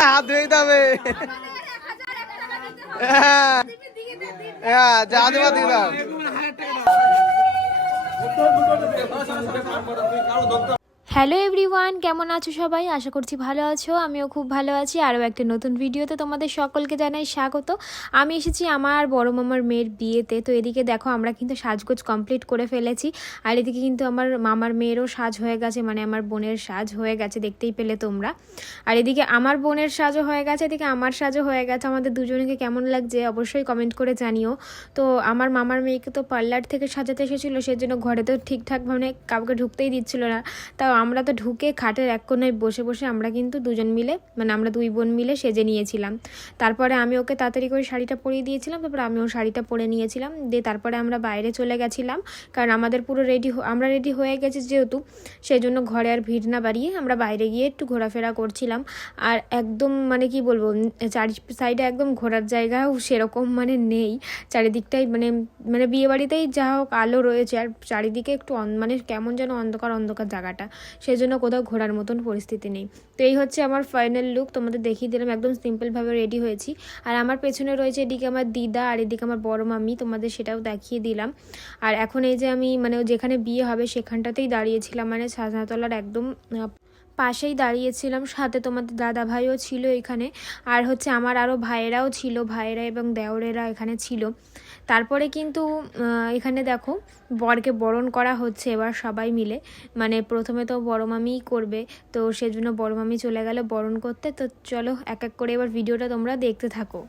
হাত ধুয়ে হবে। হ্যাঁ। হ্যাঁ যা দেওয়া দিয়ে দাও। হ্যালো এভরিওয়ান কেমন আছো সবাই? আশা করছি ভালো আছো, আমিও খুব ভালো আছি। আরও একটা নতুন ভিডিওতে তোমাদের সকলকে জানাই স্বাগত। আমি এসেছি আমার বড় মামার মেয়ের বিয়েতে। তো এদিকে দেখো, আমরা কিন্তু সাজগোজ কমপ্লিট করে ফেলেছি। আর এদিকে কিন্তু আমার মামার মেয়েরও সাজ হয়ে গেছে মানে আমার বোনের সাজ হয়ে গেছে, দেখতেই পেলে তোমরা। আর এদিকে আমার বোনের সাজও হয়ে গেছে, এদিকে আমার সাজও হয়ে গেছে। আমাদের দুজনকে কেমন লাগছে অবশ্যই কমেন্ট করে জানিও। তো আমার মামার মেয়েকে তো পার্লার থেকে সাজাতে এসেছিল, সেজন্য ঘরে তো ঠিকঠাক মানে কাউকে ঢুকতেই দিচ্ছিল না। তাও আমরা তো ঢুকে খাটের এক কোনায় বসে বসে আমরা কিন্তু দুজন মিলে মানে আমরা দুই বোন মিলে সেজে নিয়েছিলাম। তারপরে আমি ওকে তাড়াতাড়ি করে শাড়িটা পরিয়ে দিয়েছিলাম, তারপরে আমিও শাড়িটা পরে নিয়েছিলাম। দিয়ে তারপরে আমরা বাইরে চলে গেছিলাম, কারণ আমাদের পুরো রেডি আমরা রেডি হয়ে গেছি যেহেতু সেই জন্য ঘরে আর ভিড় না বাড়িয়ে আমরা বাইরে গিয়ে একটু ঘোরাফেরা করছিলাম। আর একদম মানে কি বলব চারি সাইডে একদম ঘোরার জায়গাও সেরকম মানে নেই। চারিদিকটাই মানে মানে বিয়েবাড়িতেই যা হোক আলো রয়েছে, আর চারিদিকে একটু মানে কেমন যেন অন্ধকার অন্ধকার জায়গাটা। সেই জন্য কোথাও ঘোরার মতন পরিস্থিতি নেই। তো এই হচ্ছে আমার ফাইনাল লুক তোমাদের দেখিয়ে দিলাম, একদম সিম্পলভাবে রেডি হয়েছি। আর আমার পেছনে রয়েছে এদিকে আমার দিদা আর এদিকে আমার বড় মামি, তোমাদের সেটাও দেখিয়ে দিলাম। আর এখন এই যে আমি মানে যেখানে বিয়ে হবে সেখানটাতেই দাঁড়িয়েছিলাম মানে সাজনাতলার একদম পাশেই দাঁড়িয়েছিলাম, সাথে তোমাদের দাদা ভাইও ছিল এখানে, আর হচ্ছে আমার আরও ভাইয়েরাও ছিল, ভাইয়েরা এবং দেওরেরা এখানে ছিল। তারপরে কিন্তু এখানে দেখো, বরকে বরণ করা হচ্ছে এবার সবাই মিলে। মানে প্রথমে তো বড় মামিই করবে, তো সেজন্য বড় মামি চলে গেল বরণ করতে। তো চলো, এক এক করে এবার ভিডিওটা তোমরা দেখতে থাকো।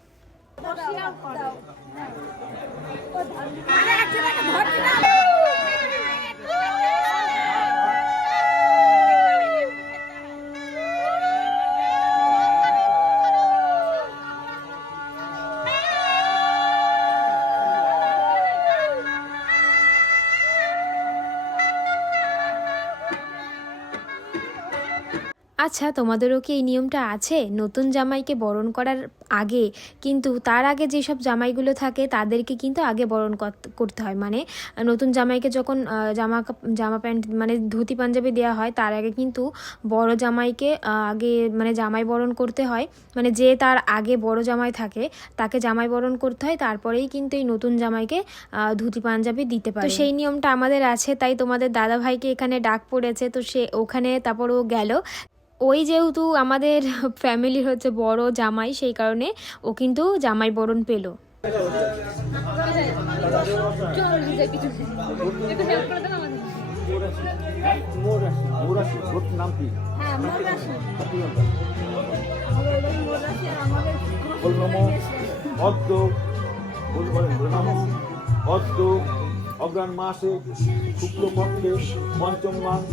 আচ্ছা তোমাদেরও কি এই নিয়মটা আছে? নতুন জামাইকে বরণ করার আগে কিন্তু তার আগে যেসব জামাইগুলো থাকে তাদেরকে কিন্তু আগে বরণ করতে হয়। মানে নতুন জামাইকে যখন জামা জামা প্যান্ট মানে ধুতি পাঞ্জাবি দেওয়া হয় তার আগে কিন্তু বড় জামাইকে আগে মানে জামাই বরণ করতে হয়। মানে যে তার আগে বড় জামাই থাকে তাকে জামাই বরণ করতে হয়। তারপরেই কিন্তু এই নতুন জামাইকে ধুতি পাঞ্জাবি দিতে পারে। সেই নিয়মটা আমাদের আছে তাই তোমাদের দাদা ভাইকে এখানে ডাক পড়েছে। তো সে ওখানে তারপর ও গেল। ওই যেহেতু আমাদের ফ্যামিলির হচ্ছে বড় জামাই, সেই কারণে ও কিন্তু জামাই বরণ পেল। অদ্য অগ্রাণ মাসে শুক্লপক্ষে পঞ্চম মাস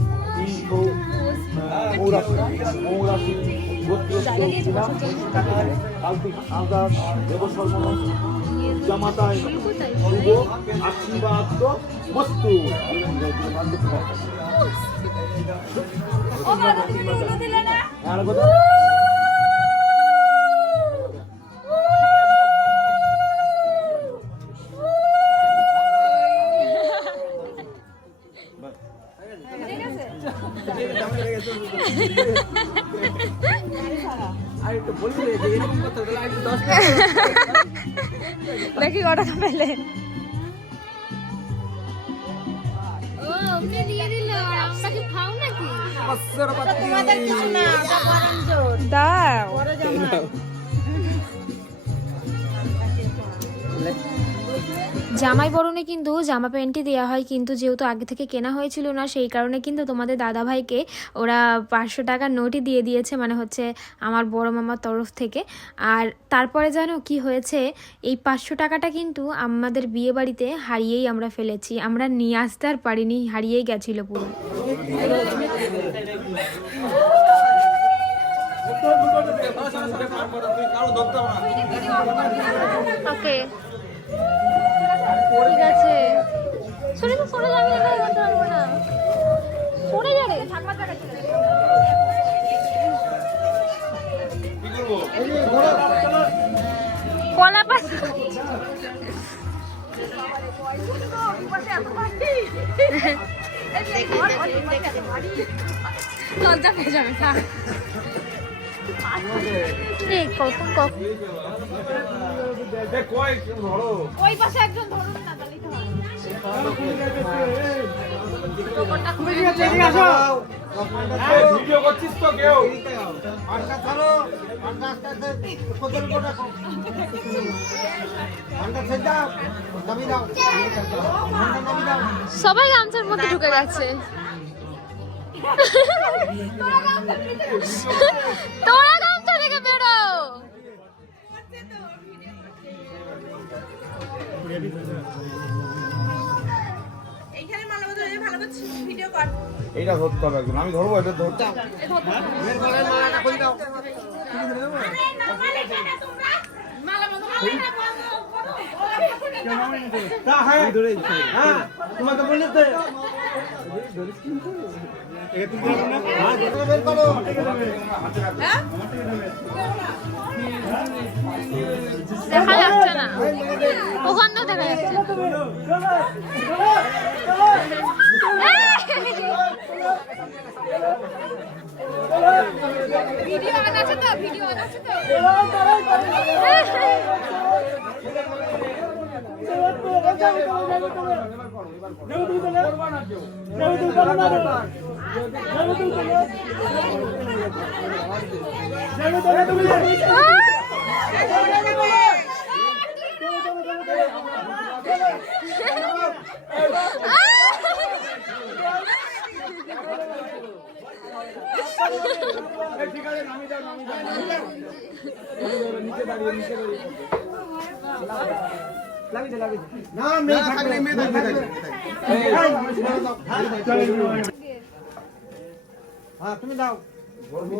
মৌরাশি মৌরাশি আজাদ জামাতায় আশীর্বাদ বস্তু আর কথা দেখি কটা পেলে। দাও। জামাই বরণে কিন্তু জামা প্যান্টই দেওয়া হয়, কিন্তু যেহেতু আগে থেকে কেনা হয়েছিল না, সেই কারণে কিন্তু তোমাদের দাদা ভাইকে ওরা পাঁচশো টাকার নোটই দিয়ে দিয়েছে মানে হচ্ছে আমার বড় মামার তরফ থেকে। আর তারপরে জানো কি হয়েছে? এই পাঁচশো টাকাটা কিন্তু আমাদের বিয়ে বাড়িতে হারিয়েই আমরা ফেলেছি। আমরা নিয়ে আসতে আর পারিনি, হারিয়েই গেছিল পুরো। ওকে। ঠিক আছে। সরে তো সরে যাবি না করতে পারব না। সরে যাবে। কলা পাতা। লজ্জা পেয়ে যাবে কখন কখন ওই পাশে একজন ধরুন না তাহলে তো হয়। টোকনটা খুলে এই, ভিডিও করছিস তো কেউ? সবাই গামছার মধ্যে ঢুকে গেছে। তোরা এইটা ধরতে হবে একজন। আমি ধরবো এটা ধরতে তোমাকে বলে তো দেখা যাচ্ছে না। ওখান তো দেখা যাচ্ছে। ভিডিও অন আছে তো? ভিডিও অন আছে তো? না মেয়ে থাকলে মেয়ে থাকবে হ্যাঁ তুমি দাও।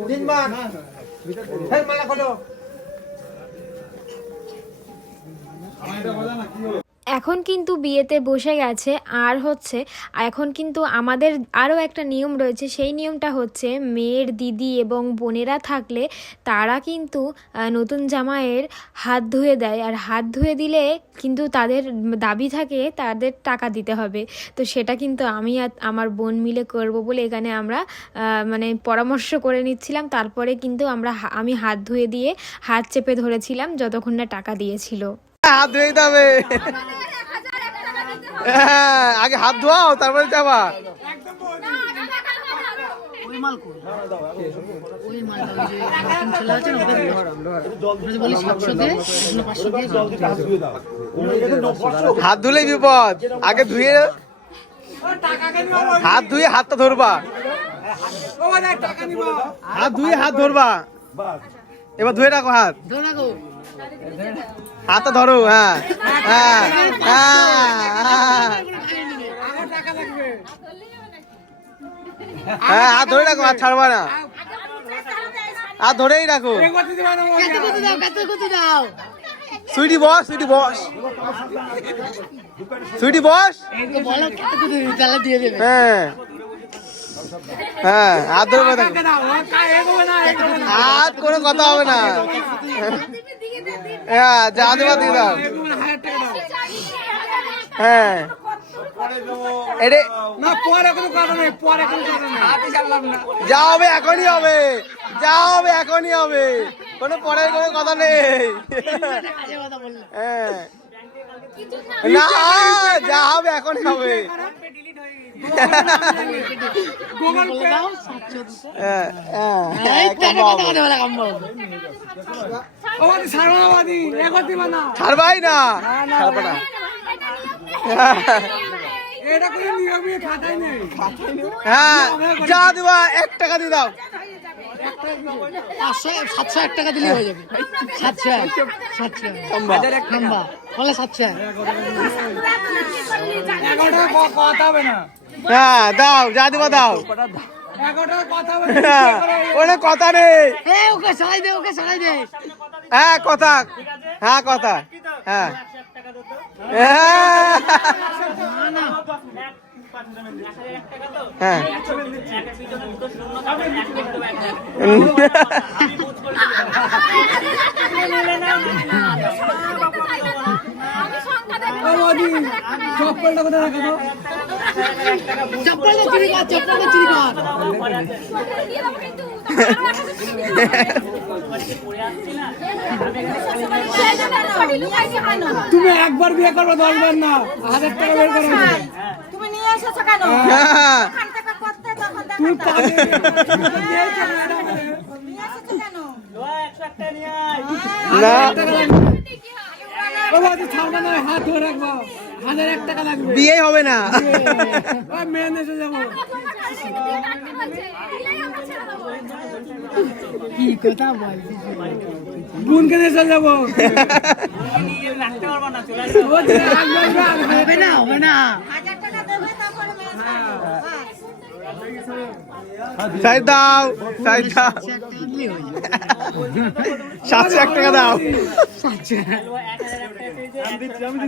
তিনবার। মালা খোলো। এখন কিন্তু বিয়েতে বসে গেছে, আর হচ্ছে এখন কিন্তু আমাদের আরও একটা নিয়ম রয়েছে, সেই নিয়মটা হচ্ছে মেয়ের দিদি এবং বোনেরা থাকলে তারা কিন্তু নতুন জামাইয়ের হাত ধুয়ে দেয়। আর হাত ধুয়ে দিলে কিন্তু তাদের দাবি থাকে, তাদের টাকা দিতে হবে। তো সেটা কিন্তু আমি আর আমার বোন মিলে করব বলে এখানে আমরা মানে পরামর্শ করে নিচ্ছিলাম। তারপরে কিন্তু আমরা আমি হাত ধুয়ে দিয়ে হাত চেপে ধরেছিলাম, যতক্ষণ না টাকা দিয়েছিল। হাত ধুয়ে হবে। হ্যাঁ, আগে হাত ধোয়াও তারপরে যাবা হাত ধুলেই বিপদ। আগে ধুয়ে হাত ধুয়ে হাতটা ধরবা। হাত ধুয়ে হাত ধরবা। এবার ধুয়ে রাখো হাত। হাতটা ধরো হ্যাঁ। হ্যাঁ হ্যাঁ। হ্যাঁ হাত ধরে রাখো আর ছাড়বা না। আর ধরেই রাখো। সুইটি বস সুইটি বস। সুইটি বস। হ্যাঁ। হ্যাঁ হাত ধরে। হাত কোনো কথা হবে না। হ্যাঁ যা দেবা দিয়ে দাও। হ্যাঁ। এটা না পরে কোনো কথা নেই পরে কোনো যা হবে এখনই হবে। যা হবে এখনই হবে। কোনো পরের কোনো কথা নেই। হ্যাঁ। না যা হবে এখনই হবে। হ্যাঁ, হ্যাঁ, ছাড়বাই না। ছাড়বা না। এটা কোনো নিয়মই খাতায় নেই। হ্যাঁ যা দিবা এক টাকা দিয়ে দাও। পাঁচশো সাতশো এক টাকা দিলেই হয়ে যাবে। সাতশো সাতশো। লম্বা বলে সাতশো এক। কথা হবে না? হ্যাঁ দাও যা দিবা দাও? এগারোটা কথা হবে হ্যাঁ, নেই। ওকে সরাই দে ওকে সরাই দে। হ্যাঁ কথা। হ্যাঁ কথা। হ্যাঁ। হ্যাঁ। হ্যাঁ আমি সংখ্যা দেখে চপ্পলটা কোথায় রাখা তো চপ্পলটা চুরি কর চপ্পলটা চুরি কর তুমি একবার বিয়ে করবে দশবার না। হাজার টাকা বের করে। তুমি নিয়ে এসেছ কেন? হ্যাঁ। তুমি না। ছাড়বে না হাত ধরে রাখব। হাজার এক টাকা লাগবে। বিয়ে হবে না। ও মেন এসে যাব। কি কথা বলছিস? বোনকে নিয়ে চলে যাব হবে না হবে না। টাকা দেবে তারপরে মেয়ে ছাড়বো। বাস। সাইড দাও সাইড দাও। সাতশো এক টাকা দাও। আমার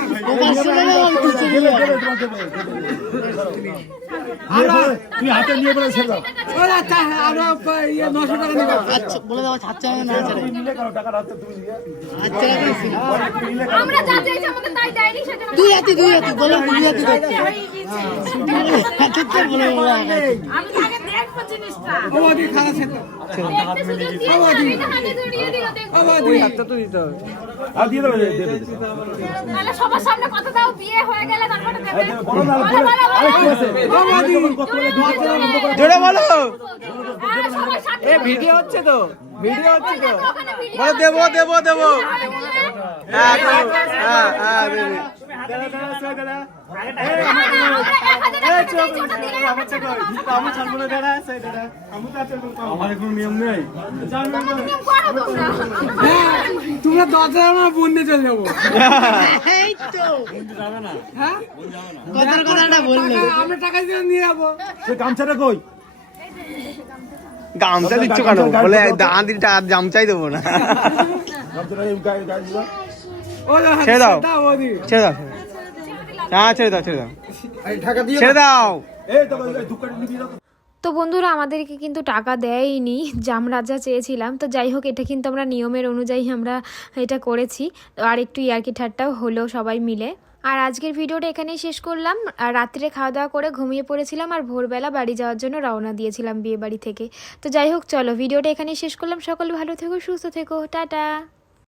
তুই হাতে নিয়ে বলে ছেড়ে দাও। আচ্ছা ইয়ে নশো টাকা নিবে আচ্ছা বলে দাও ছাড়ছে না না ছাড়ে নিলে কেন টাকা রাখতে তুমি দিয়ে আচ্ছা আমরা যা চাইছি আমাকে তাই দেয়নি সেজন্য দুই হাতি দুই হাতি বলে দুই হাতি। বলে বলে আগে। আমি তো আগে দেখব জিনিসটা। ও বৌদি খারাপ সেটা। একটা সুযোগ দিয়ে তো হাতে ধরিয়ে দিল দেখো। ও বৌদি আর দিয়ে দেবে দেবে। তাহলে সবার সামনে কথা দাও বিয়ে হয়ে গেলে তারপরে দেবে। বলো না বলো, বলো, বলো। আরে কি আছে ও জোরে বলো। হ্যাঁ, ভিডিও হচ্ছে তো। ভিডিও হচ্ছে তো। বলো দেবো দেবো দেবো। হ্যাঁ হ্যাঁ হ্যাঁ হ্যাঁ তোমরা দশ হাজার আমার বোন নিয়ে চলে যাব। এই তো। হ্যাঁ? কথার কথাটা বলল। আমরা টাকা দিয়ে নিয়ে যাব। সে গামছাটা কই? গামছা দিচ্ছ কেন? বলে দাঁত দিটা গামছাই দেবো না। ছেড়ে দাও। ছেড়ে দাও। হ্যাঁ ছেড়ে দাও ছেড়ে দাও। ছেড়ে দাও। তো বন্ধুরা আমাদেরকে কিন্তু টাকা দেয়নি আমরা চেয়েছিলাম। তো যাই হোক এটা কিন্তু আমরা নিয়মের অনুযায়ী আমরা এটা করেছি। আর একটু ইয়ার্কি ঠাট্টাও হলো সবাই মিলে। আর আজকের ভিডিওটা এখানেই শেষ করলাম। আর রাত্রে খাওয়া দাওয়া করে ঘুমিয়ে পড়েছিলাম আর ভোরবেলা বাড়ি যাওয়ার জন্য রওনা দিয়েছিলাম বিয়ে বাড়ি থেকে। তো যাই হোক চলো ভিডিওটা এখানেই শেষ করলাম। সকল ভালো থেকো সুস্থ থেকো। টাটা।